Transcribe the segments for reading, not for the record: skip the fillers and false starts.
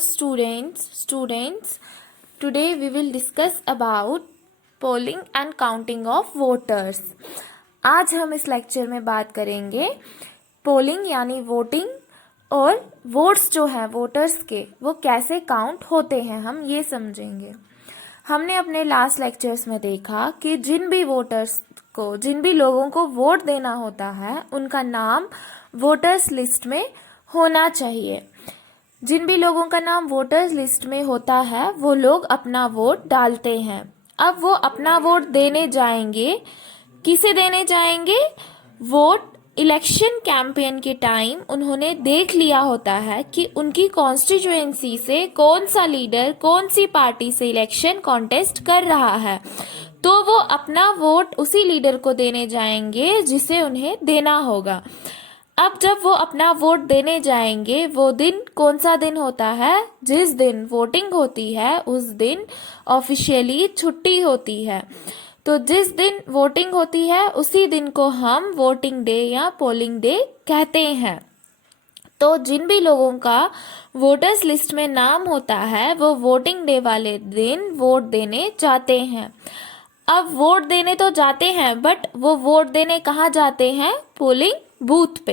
students, today we will discuss about polling and counting of voters. आज हम इस lecture में बात करेंगे पोलिंग यानी वोटिंग और वोट्स जो हैं वोटर्स के वो कैसे काउंट होते हैं हम ये समझेंगे। हमने अपने लास्ट लेक्चर्स में देखा कि जिन भी लोगों को वोट देना होता है उनका नाम वोटर्स लिस्ट में होना चाहिए। जिन भी लोगों का नाम वोटर्स लिस्ट में होता है वो लोग अपना वोट डालते हैं। अब वो अपना वोट देने जाएंगे, किसे देने जाएंगे? वोट इलेक्शन कैंपेन के टाइम उन्होंने देख लिया होता है कि उनकी कॉन्स्टिट्यूएंसी से कौन सा लीडर कौन सी पार्टी से इलेक्शन कॉन्टेस्ट कर रहा है, तो वो अपना वोट उसी लीडर को देने जाएंगे जिसे उन्हें देना होगा। अब जब वो अपना वोट देने जाएंगे वो दिन कौन सा दिन होता है? जिस दिन वोटिंग होती है उस दिन ऑफिशियली छुट्टी होती है। तो जिस दिन वोटिंग होती है उसी दिन को हम वोटिंग डे या पोलिंग डे कहते हैं। तो जिन भी लोगों का वोटर्स लिस्ट में नाम होता है वो वोटिंग डे वाले दिन वोट देने जाते हैं। अब वोट देने तो जाते हैं बट वो वोट देने कहाँ जाते हैं? पोलिंग बूथ पे।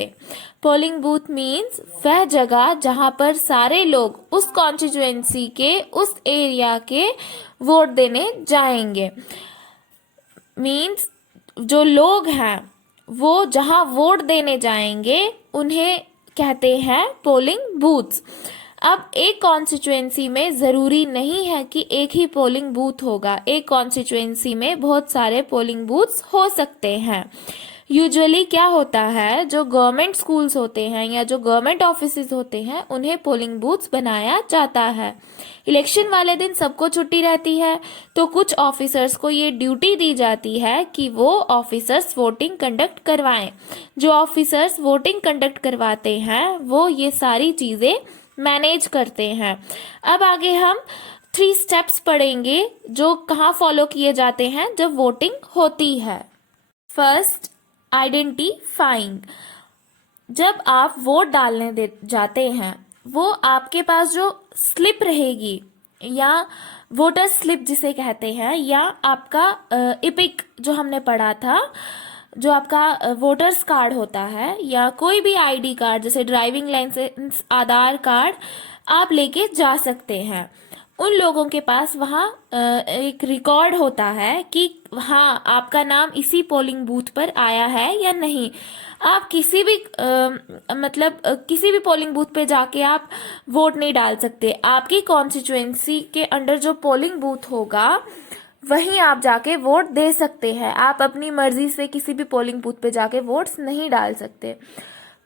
पोलिंग बूथ मीन्स वह जगह जहां पर सारे लोग उस कॉन्स्टिट्यूएंसी के उस एरिया के वोट देने जाएंगे। मीन्स जो लोग हैं वो जहां वोट देने जाएंगे उन्हें कहते हैं पोलिंग बूथ्स। अब एक कॉन्स्टिट्यूएंसी में ज़रूरी नहीं है कि एक ही पोलिंग बूथ होगा, एक कॉन्स्टिट्यूएंसी में बहुत सारे पोलिंग बूथ्स हो सकते हैं। यूजुअली क्या होता है, जो गवर्नमेंट स्कूल्स होते हैं या जो गवर्नमेंट ऑफिसेज होते हैं उन्हें पोलिंग बूथ्स बनाया जाता है। इलेक्शन वाले दिन सबको छुट्टी रहती है तो कुछ ऑफिसर्स को ये ड्यूटी दी जाती है कि वो ऑफिसर्स वोटिंग कंडक्ट करवाएं। जो ऑफिसर्स वोटिंग कंडक्ट करवाते हैं वो ये सारी चीज़ें मैनेज करते हैं। अब आगे हम 3 स्टेप्स पढ़ेंगे जो कहाँ फॉलो किए जाते हैं जब वोटिंग होती है। First, identifying. जब आप वोट डालने जाते हैं वो आपके पास जो स्लिप रहेगी या वोटर स्लिप जिसे कहते हैं या आपका इपिक जो हमने पढ़ा था, जो आपका वोटर्स कार्ड होता है या कोई भी आईडी कार्ड जैसे ड्राइविंग लाइसेंस, आधार कार्ड आप लेके जा सकते हैं। उन लोगों के पास वहाँ एक रिकॉर्ड होता है कि हाँ आपका नाम इसी पोलिंग बूथ पर आया है या नहीं। आप किसी भी किसी भी पोलिंग बूथ पे जाके आप वोट नहीं डाल सकते। आपकी कॉन्स्टिट्यूएंसी के अंडर जो पोलिंग बूथ होगा वहीं आप जाके वोट दे सकते हैं। आप अपनी मर्जी से किसी भी पोलिंग बूथ पे जाके वोट्स नहीं डाल सकते।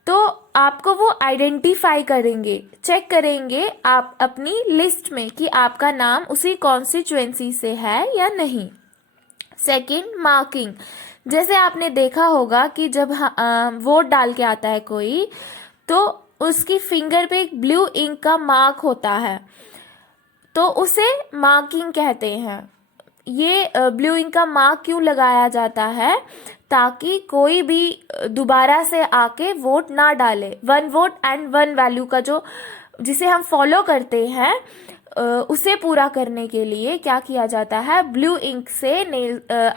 तो आपको वो आइडेंटिफाई करेंगे, चेक करेंगे आप अपनी लिस्ट में कि आपका नाम उसी कॉन्स्टिट्यूएंसी से है या नहीं। Second, marking. जैसे आपने देखा होगा कि जब वोट डाल के आता है कोई तो उसकी फिंगर पे एक ब्लू इंक का मार्क होता है तो उसे मार्किंग कहते हैं। ये ब्लू इंक का मार्क क्यों लगाया जाता है? ताकि कोई भी दोबारा से आके वोट ना डाले। 1 वोट एंड 1 वैल्यू का जिसे हम फॉलो करते हैं उसे पूरा करने के लिए क्या किया जाता है? ब्लू इंक से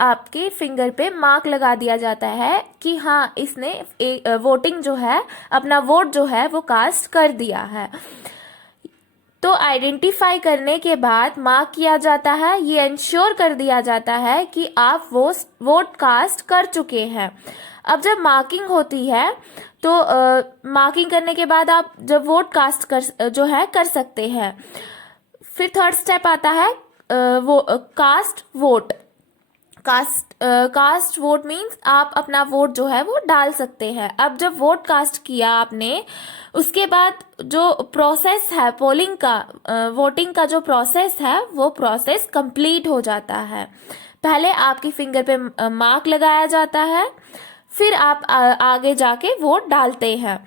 आपके फिंगर पे मार्क लगा दिया जाता है कि हाँ इसने वोटिंग जो है अपना वोट जो है वो कास्ट कर दिया है। तो आइडेंटिफाई करने के बाद मार्क किया जाता है, ये इंश्योर कर दिया जाता है कि आप वो वोट कास्ट कर चुके हैं। अब जब मार्किंग होती है तो मार्किंग करने के बाद आप जब वोट कास्ट कर सकते हैं। फिर थर्ड स्टेप आता है वो cast vote. Cast vote means आप अपना वोट जो है वो डाल सकते हैं। अब जब वोट कास्ट किया आपने उसके बाद जो प्रोसेस है पोलिंग का, वोटिंग का जो प्रोसेस है वो प्रोसेस कंप्लीट हो जाता है। पहले आपकी फिंगर पे मार्क लगाया जाता है, फिर आप आगे जाके वोट डालते हैं।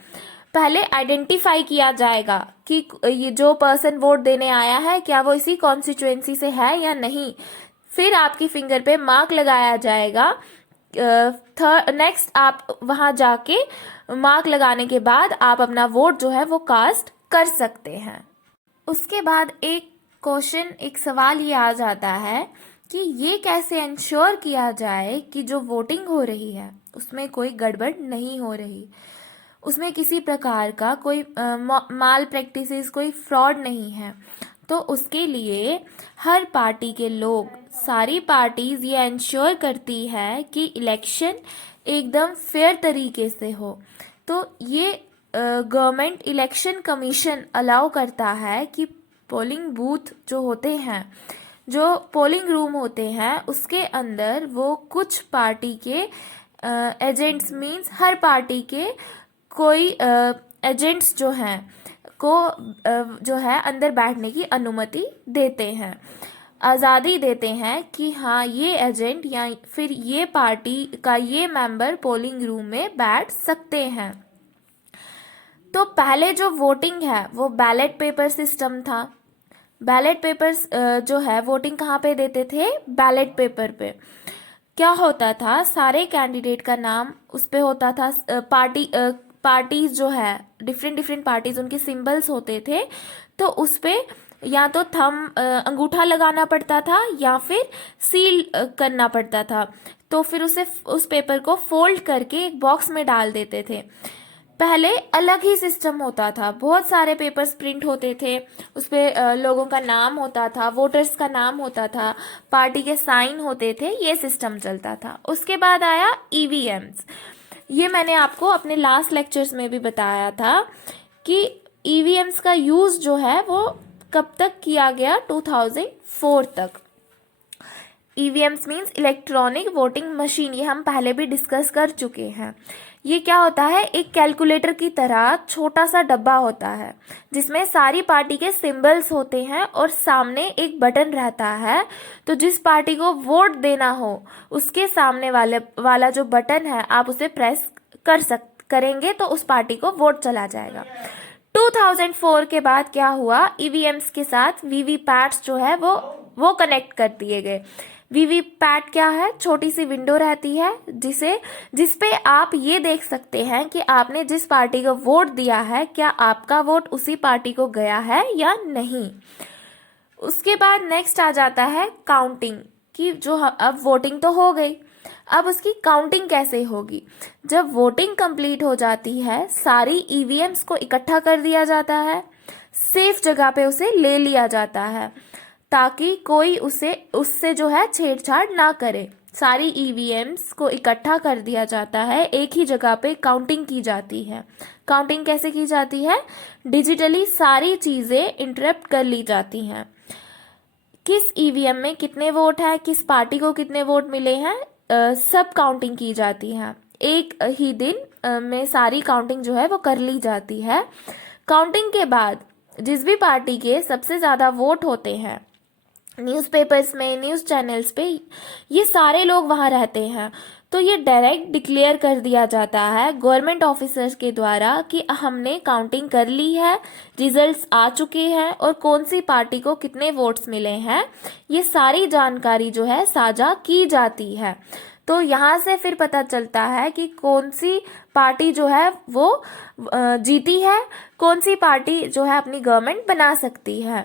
पहले आइडेंटिफाई किया जाएगा कि ये जो पर्सन वोट देने आया है क्या वो इसी कॉन्स्टिट्यूएंसी से है या नहीं। फिर आपकी फिंगर पे मार्क लगाया जाएगा। नेक्स्ट आप वहां जाके मार्क लगाने के बाद आप अपना वोट जो है वो कास्ट कर सकते हैं। उसके बाद एक सवाल ये आ जाता है कि ये कैसे इंश्योर किया जाए कि जो वोटिंग हो रही है उसमें कोई गड़बड़ नहीं हो रही, उसमें किसी प्रकार का कोई माल प्रैक्टिसेस, कोई फ्रॉड नहीं है। तो उसके लिए हर पार्टी के लोग, सारी पार्टीज ये इंश्योर करती है कि इलेक्शन एकदम फेयर तरीके से हो। तो ये गवर्नमेंट इलेक्शन कमीशन अलाउ करता है कि पोलिंग बूथ जो होते हैं, जो पोलिंग रूम होते हैं, उसके अंदर वो कुछ पार्टी के एजेंट्स, मीन्स हर पार्टी के कोई एजेंट्स जो हैं को जो है अंदर बैठने की अनुमति देते हैं, आज़ादी देते हैं कि हाँ ये एजेंट या फिर ये पार्टी का ये मेंबर पोलिंग रूम में बैठ सकते हैं। तो पहले जो वोटिंग है वो बैलेट पेपर सिस्टम था। बैलेट पेपर्स जो है वोटिंग कहाँ पे देते थे? बैलेट पेपर पे। क्या होता था, सारे कैंडिडेट का नाम उस पे होता था, पार्टीज जो है डिफरेंट डिफरेंट पार्टीज, उनके सिंबल्स होते थे। तो उस पे या तो अंगूठा लगाना पड़ता था या फिर सील करना पड़ता था। तो फिर उस पेपर को फोल्ड करके एक बॉक्स में डाल देते थे। पहले अलग ही सिस्टम होता था, बहुत सारे पेपर्स प्रिंट होते थे, उस पे लोगों का नाम होता था, वोटर्स का नाम होता था, पार्टी के साइन होते थे, ये सिस्टम चलता था। उसके बाद आया ईवीएम्स। ये मैंने आपको अपने लास्ट लेक्चर्स में भी बताया था कि ईवीएम्स का यूज जो है वो कब तक किया गया? 2004 तक। EVMs means electronic voting machine, ये हम पहले भी डिस्कस कर चुके हैं। ये क्या होता है? एक कैलकुलेटर की तरह छोटा सा डब्बा होता है जिसमें सारी पार्टी के सिंबल्स होते हैं और सामने एक बटन रहता है। तो जिस पार्टी को वोट देना हो उसके सामने वाला जो बटन है आप उसे प्रेस करेंगे तो उस पार्टी को वोट चला जाएगा। 2004 के बाद क्या हुआ? ईवीएम्स के साथ वीवीपैट्स जो है वो कनेक्ट कर दिए गए। वीवीपैट क्या है? छोटी सी विंडो रहती है जिसपे आप ये देख सकते हैं कि आपने जिस पार्टी को वोट दिया है क्या आपका वोट उसी पार्टी को गया है या नहीं। उसके बाद नेक्स्ट आ जाता है काउंटिंग, कि जो अब वोटिंग तो हो गई, अब उसकी काउंटिंग कैसे होगी? जब वोटिंग कंप्लीट हो जाती है सारी ईवीएम्स को इकट्ठा कर दिया जाता है, सेफ जगह पे उसे ले लिया जाता है ताकि कोई उससे जो है छेड़छाड़ ना करे। सारी ईवीएम्स को इकट्ठा कर दिया जाता है, एक ही जगह पे काउंटिंग की जाती है। काउंटिंग कैसे की जाती है? डिजिटली सारी चीज़ें इंटरप्ट कर ली जाती हैं। किस ईवीएम में कितने वोट हैं, किस पार्टी को कितने वोट मिले हैं, सब काउंटिंग की जाती है। एक ही दिन में सारी काउंटिंग जो है वो कर ली जाती है। काउंटिंग के बाद जिस भी पार्टी के सबसे ज़्यादा वोट होते हैं, न्यूज़पेपर्स में, न्यूज़ चैनल्स पे ये सारे लोग वहाँ रहते हैं, तो ये डायरेक्ट डिक्लेयर कर दिया जाता है गवर्नमेंट ऑफिसर्स के द्वारा कि हमने काउंटिंग कर ली है, रिजल्ट्स आ चुके हैं और कौन सी पार्टी को कितने वोट्स मिले हैं, ये सारी जानकारी जो है साझा की जाती है। तो यहाँ से फिर पता चलता है कि कौन सी पार्टी जो है वो जीती है, कौन सी पार्टी जो है अपनी गवर्नमेंट बना सकती है।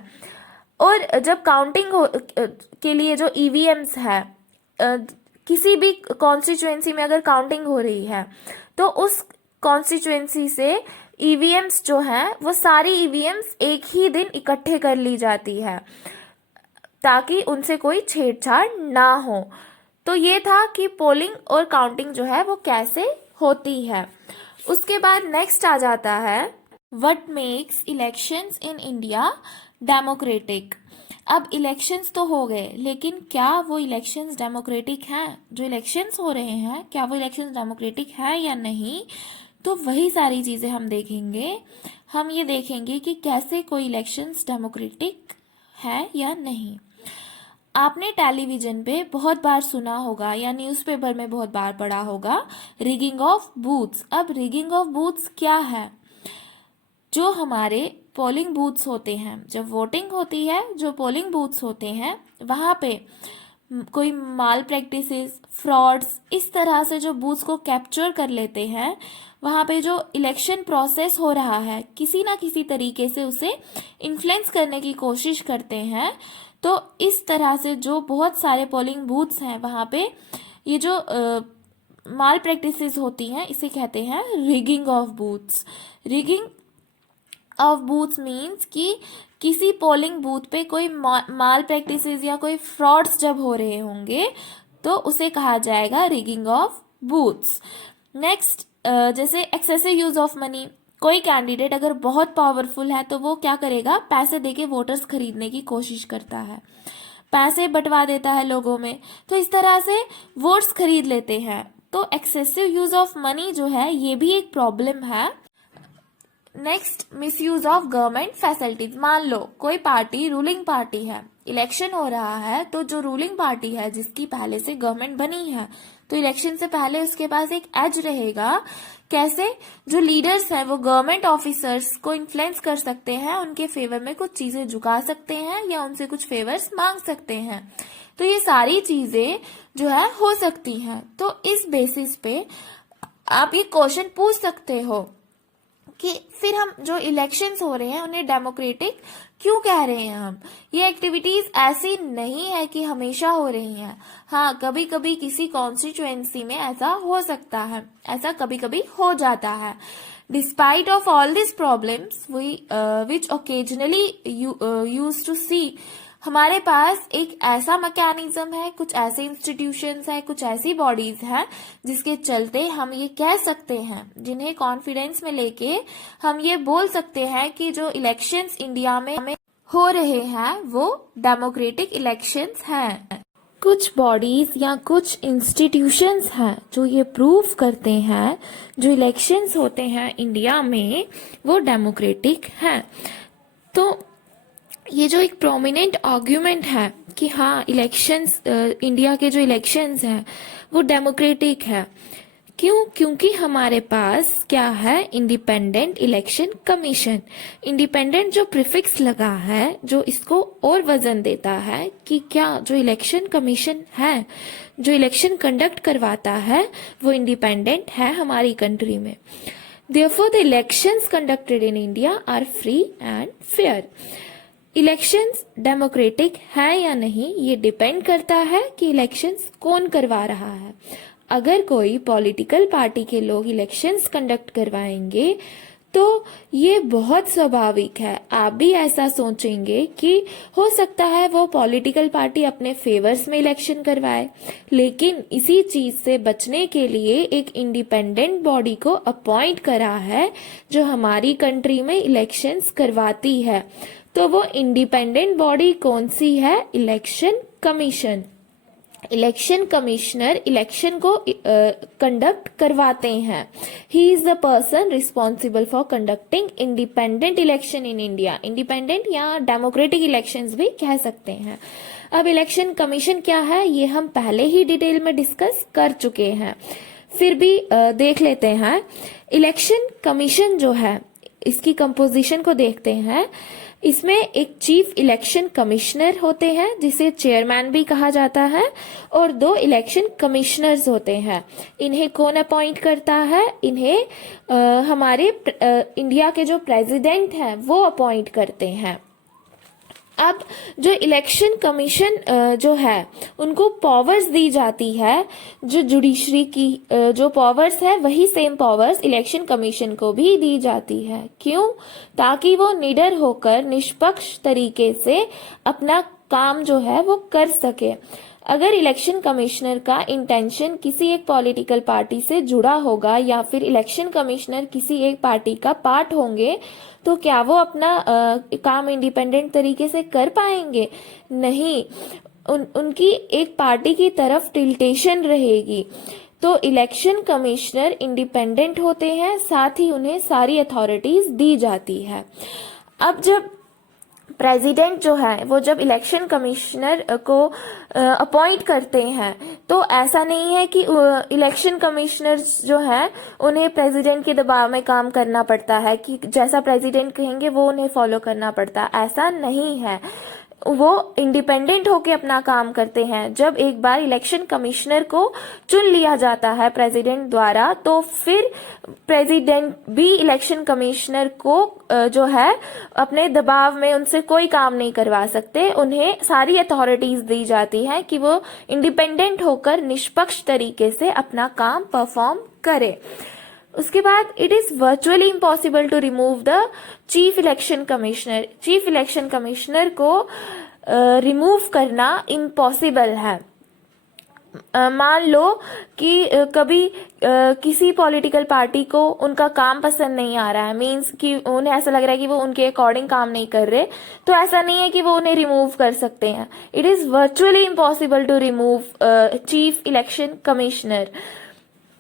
और जब काउंटिंग के लिए जो ईवीएम्स है, किसी भी कॉन्स्टिट्यूएंसी में अगर काउंटिंग हो रही है तो उस कॉन्स्टिट्यूएंसी से ईवीएम्स जो हैं वो सारी ईवीएम्स एक ही दिन इकट्ठे कर ली जाती है ताकि उनसे कोई छेड़छाड़ ना हो। तो ये था कि पोलिंग और काउंटिंग जो है वो कैसे होती है। उसके बाद नेक्स्ट आ जाता है what makes elections in India democratic. अब इलेक्शंस तो हो गए, लेकिन क्या वो इलेक्शंस डेमोक्रेटिक हैं? जो इलेक्शंस हो रहे हैं क्या वो इलेक्शंस डेमोक्रेटिक हैं या नहीं? तो वही सारी चीज़ें हम देखेंगे। हम ये देखेंगे कि कैसे कोई इलेक्शंस डेमोक्रेटिक है या नहीं। आपने टेलीविज़न पे बहुत बार सुना होगा या न्यूज़पेपर में बहुत बार पढ़ा होगा रिगिंग ऑफ बूथ्स। अब रिगिंग ऑफ बूथ्स क्या है? जो हमारे पोलिंग बूथ्स होते हैं, जब वोटिंग होती है, जो पोलिंग बूथ्स होते हैं वहाँ पे कोई माल प्रैक्टिसेस, फ्रॉड्स, इस तरह से जो बूथ्स को कैप्चर कर लेते हैं, वहाँ पे जो इलेक्शन प्रोसेस हो रहा है किसी ना किसी तरीके से उसे इन्फ्लुएंस करने की कोशिश करते हैं। तो इस तरह से जो बहुत सारे पोलिंग बूथ्स हैं वहाँ पे ये जो माल प्रैक्टिसेस होती हैं इसे कहते हैं rigging of booths. Rigging of booths means कि किसी पोलिंग बूथ पे कोई माल प्रैक्टिसेस या कोई फ्रॉड्स जब हो रहे होंगे तो उसे कहा जाएगा रिगिंग ऑफ बूथ्स। नेक्स्ट, जैसे एक्सेसिव यूज ऑफ मनी। कोई कैंडिडेट अगर बहुत पावरफुल है तो वो क्या करेगा, पैसे देके वोटर्स खरीदने की कोशिश करता है, पैसे बंटवा देता है लोगों में, तो इस तरह से वोट्स खरीद लेते हैं। तो एक्सेसिव यूज ऑफ मनी जो है ये भी एक प्रॉब्लम है। Next, misuse of government facilities. मान लो कोई पार्टी रूलिंग पार्टी है, इलेक्शन हो रहा है, तो जो रूलिंग पार्टी है जिसकी पहले से गवर्नमेंट बनी है तो इलेक्शन से पहले उसके पास एक एज रहेगा। कैसे, जो लीडर्स हैं वो गवर्नमेंट ऑफिसर्स को इन्फ्लुएंस कर सकते हैं, उनके फेवर में कुछ चीजें झुका सकते हैं या उनसे कुछ फेवर्स मांग सकते हैं। तो ये सारी चीजें जो है हो सकती हैं। तो इस बेसिस पे आप ये क्वेश्चन पूछ सकते हो कि फिर हम जो इलेक्शंस हो रहे हैं उन्हें डेमोक्रेटिक क्यों कह रहे हैं हम। ये एक्टिविटीज ऐसी नहीं है कि हमेशा हो रही हैं। हाँ, कभी कभी किसी कॉन्स्टिट्यूएंसी में ऐसा हो सकता है, ऐसा कभी कभी हो जाता है। Despite of all this problems we which occasionally use to see, हमारे पास एक ऐसा मैकेनिज्म है, कुछ ऐसे इंस्टीट्यूशंस है, कुछ ऐसी बॉडीज हैं जिसके चलते हम ये कह सकते हैं, जिन्हें कॉन्फिडेंस में लेके हम ये बोल सकते हैं कि जो इलेक्शंस इंडिया में हो रहे हैं वो डेमोक्रेटिक इलेक्शंस हैं। कुछ बॉडीज या कुछ इंस्टीट्यूशंस हैं जो ये प्रूव करते हैं जो इलेक्शंस होते हैं इंडिया में वो डेमोक्रेटिक हैं। तो ये जो एक प्रोमिनेंट आर्ग्यूमेंट है कि हाँ इलेक्शंस, इंडिया के जो इलेक्शंस हैं वो डेमोक्रेटिक है, क्यों? क्योंकि हमारे पास क्या है, इंडिपेंडेंट इलेक्शन कमीशन। इंडिपेंडेंट जो प्रीफिक्स लगा है जो इसको और वजन देता है कि क्या जो इलेक्शन कमीशन है, जो इलेक्शन कंडक्ट करवाता है वो इंडिपेंडेंट है हमारी कंट्री में। Therefore, the elections conducted in India are free and fair. Elections democratic है या नहीं ये डिपेंड करता है कि इलेक्शंस कौन करवा रहा है। अगर कोई पॉलिटिकल पार्टी के लोग इलेक्शंस कंडक्ट करवाएंगे तो ये बहुत स्वाभाविक है, आप भी ऐसा सोचेंगे कि हो सकता है वो पॉलिटिकल पार्टी अपने फेवर्स में इलेक्शन करवाए, लेकिन इसी चीज से बचने के लिए एक इंडिपेंडेंट बॉडी को अपॉइंट करा है जो हमारी कंट्री में इलेक्शंस करवाती है। तो वो इंडिपेंडेंट बॉडी कौन सी है? Election commission. Election commissioner election को कंडक्ट करवाते हैं। He is the person responsible for conducting independent election in India. Independent या डेमोक्रेटिक इलेक्शंस भी कह सकते हैं। अब इलेक्शन कमीशन क्या है ये हम पहले ही डिटेल में डिस्कस कर चुके हैं, फिर भी देख लेते हैं। इलेक्शन कमीशन जो है इसकी कंपोजिशन को देखते हैं। इसमें एक चीफ इलेक्शन कमिश्नर होते हैं जिसे चेयरमैन भी कहा जाता है, और 2 इलेक्शन कमिश्नर्स होते हैं। इन्हें कौन अपॉइंट करता है? इन्हें हमारे इंडिया के जो प्रेसिडेंट हैं वो अपॉइंट करते हैं। अब जो इलेक्शन कमीशन जो है उनको पावर्स दी जाती है, जो जुडिशरी की जो पावर्स है वही सेम पावर्स इलेक्शन कमीशन को भी दी जाती है। क्यों? ताकि वो निडर होकर निष्पक्ष तरीके से अपना काम जो है वो कर सके। अगर इलेक्शन कमिश्नर का इंटेंशन किसी एक पॉलिटिकल पार्टी से जुड़ा होगा या फिर इलेक्शन कमिश्नर किसी एक पार्टी का पार्ट होंगे तो क्या वो अपना काम इंडिपेंडेंट तरीके से कर पाएंगे? नहीं, उनकी एक पार्टी की तरफ टिल्टेशन रहेगी। तो इलेक्शन कमिश्नर इंडिपेंडेंट होते हैं, साथ ही उन्हें सारी अथॉरिटीज दी जाती है। अब जब प्रेसिडेंट जो है वो जब इलेक्शन कमिश्नर को अपॉइंट करते हैं तो ऐसा नहीं है कि इलेक्शन कमिश्नर्स जो है उन्हें प्रेसिडेंट के दबाव में काम करना पड़ता है कि जैसा प्रेसिडेंट कहेंगे वो उन्हें फॉलो करना पड़ता, ऐसा नहीं है। वो इंडिपेंडेंट होके अपना काम करते हैं। जब एक बार इलेक्शन कमिश्नर को चुन लिया जाता है प्रेसिडेंट द्वारा, तो फिर प्रेसिडेंट भी इलेक्शन कमिश्नर को जो है अपने दबाव में उनसे कोई काम नहीं करवा सकते। उन्हें सारी अथॉरिटीज दी जाती है कि वो इंडिपेंडेंट होकर निष्पक्ष तरीके से अपना काम परफॉर्म करे। उसके बाद it is virtually impossible to remove the chief election commissioner. Chief election commissioner को रिमूव करना इम्पॉसिबल है। मान लो कि कभी किसी पॉलिटिकल पार्टी को उनका काम पसंद नहीं आ रहा है, मींस कि उन्हें ऐसा लग रहा है कि वो उनके अकॉर्डिंग काम नहीं कर रहे, तो ऐसा नहीं है कि वो उन्हें रिमूव कर सकते हैं। It is virtually impossible to remove chief election commissioner.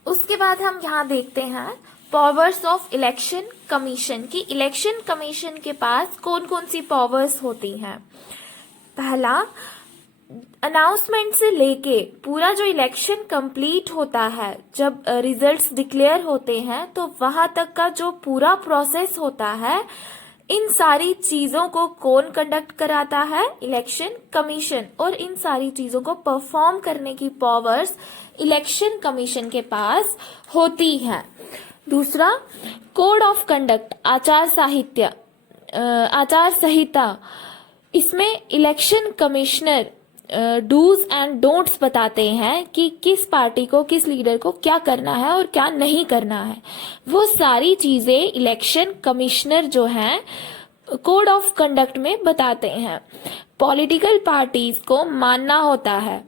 उसके बाद हम यहाँ देखते हैं पावर्स ऑफ इलेक्शन कमीशन की इलेक्शन कमीशन के पास कौन कौन सी पावर्स होती हैं। पहला, अनाउंसमेंट से लेके पूरा जो इलेक्शन कंप्लीट होता है, जब रिजल्ट्स डिक्लेयर होते हैं, तो वहां तक का जो पूरा प्रोसेस होता है, इन सारी चीजों को कौन कंडक्ट कराता है? Election commission. और इन सारी चीजों को परफॉर्म करने की पावर्स इलेक्शन कमीशन के पास होती है। दूसरा, कोड ऑफ कंडक्ट, आचार संहिता। इसमें election commissioner do's and don'ts बताते हैं कि किस पार्टी को, किस लीडर को क्या करना है और क्या नहीं करना है। वो सारी चीजें इलेक्शन कमिश्नर जो हैं कोड ऑफ कंडक्ट में बताते हैं। पॉलिटिकल पार्टीज को मानना होता है,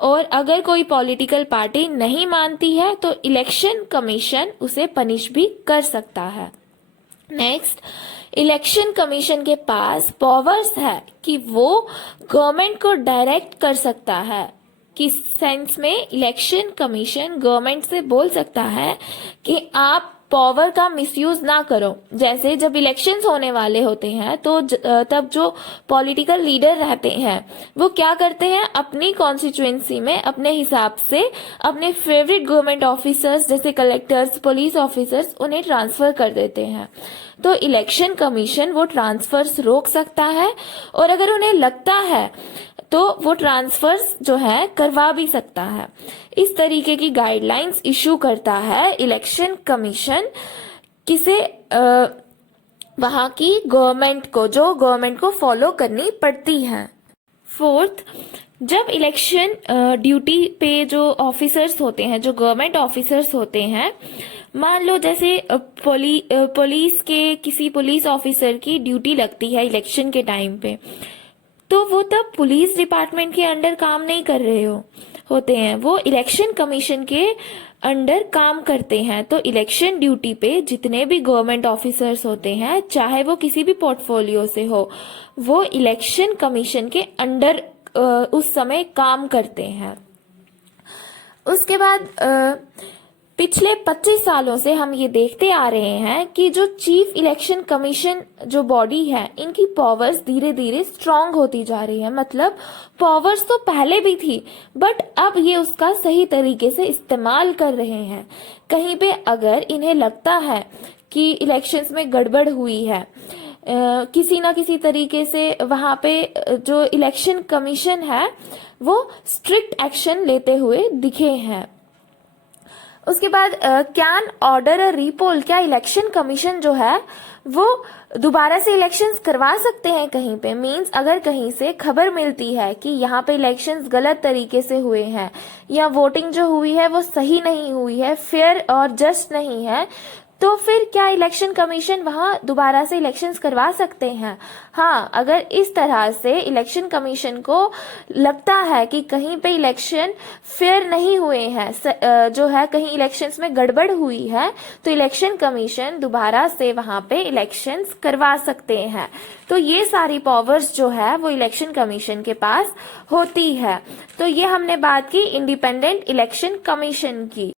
और अगर कोई पॉलिटिकल पार्टी नहीं मानती है तो इलेक्शन कमीशन उसे पनिश भी कर सकता है। नेक्स्ट, इलेक्शन कमीशन के पास पावर्स है कि वो गवर्नमेंट को डायरेक्ट कर सकता है। किस सेंस में? इलेक्शन कमीशन गवर्नमेंट से बोल सकता है कि आप पावर का मिसयूज ना करो। जैसे जब इलेक्शंस होने वाले होते हैं तो तब जो पॉलिटिकल लीडर रहते हैं वो क्या करते हैं, अपनी कॉन्स्टिट्यूएंसी में अपने हिसाब से अपने फेवरेट गवर्नमेंट ऑफिसर्स जैसे कलेक्टर्स, पुलिस ऑफिसर्स उन्हें ट्रांसफर कर देते हैं। तो इलेक्शन कमीशन वो ट्रांसफर्स रोक सकता है, और अगर उन्हें लगता है तो वो ट्रांसफर्स जो है करवा भी सकता है। इस तरीके की गाइडलाइंस इशू करता है इलेक्शन कमीशन किसे, वहां की गवर्नमेंट को, जो गवर्नमेंट को फॉलो करनी पड़ती है। फोर्थ, जब इलेक्शन ड्यूटी पे जो ऑफिसर्स होते हैं, जो गवर्नमेंट ऑफिसर्स होते हैं, मान लो जैसे पुलिस के किसी पुलिस ऑफिसर की ड्यूटी लगती है इलेक्शन के टाइम पे, तो वो तब पुलिस डिपार्टमेंट के अंडर काम नहीं कर रहे होते हैं, वो इलेक्शन कमीशन के अंडर काम करते हैं। तो इलेक्शन ड्यूटी पे जितने भी गवर्नमेंट ऑफिसर्स होते हैं, चाहे वो किसी भी पोर्टफोलियो से हो, वो इलेक्शन कमीशन के अंडर उस समय काम करते हैं। उसके बाद पिछले 25 सालों से हम ये देखते आ रहे हैं कि जो चीफ इलेक्शन कमीशन जो बॉडी है, इनकी पावर्स धीरे धीरे स्ट्रांग होती जा रही है। मतलब पावर्स तो पहले भी थी, बट अब ये उसका सही तरीके से इस्तेमाल कर रहे हैं। कहीं पे अगर इन्हें लगता है कि इलेक्शंस में गड़बड़ हुई है, किसी ना किसी तरीके से वहां पे जो इलेक्शन कमीशन है वो स्ट्रिक्ट एक्शन लेते हुए दिखे हैं। उसके बाद कैन ऑर्डर अ रीपोल, क्या इलेक्शन कमीशन जो है वो दोबारा से इलेक्शंस करवा सकते हैं कहीं पे? मींस अगर कहीं से खबर मिलती है कि यहाँ पे इलेक्शंस गलत तरीके से हुए हैं, या वोटिंग जो हुई है वो सही नहीं हुई है, फेयर और जस्ट नहीं है, तो फिर क्या इलेक्शन कमीशन वहां दोबारा से इलेक्शंस करवा सकते हैं? हाँ, अगर इस तरह से इलेक्शन कमीशन को लगता है कि कहीं पे इलेक्शन फेयर नहीं हुए हैं, जो है कहीं इलेक्शंस में गड़बड़ हुई है, तो इलेक्शन कमीशन दोबारा से वहां पे इलेक्शंस करवा सकते हैं। तो ये सारी पावर्स जो है वो इलेक्शन कमीशन के पास होती है। तो ये हमने बात की इंडिपेंडेंट इलेक्शन कमीशन की।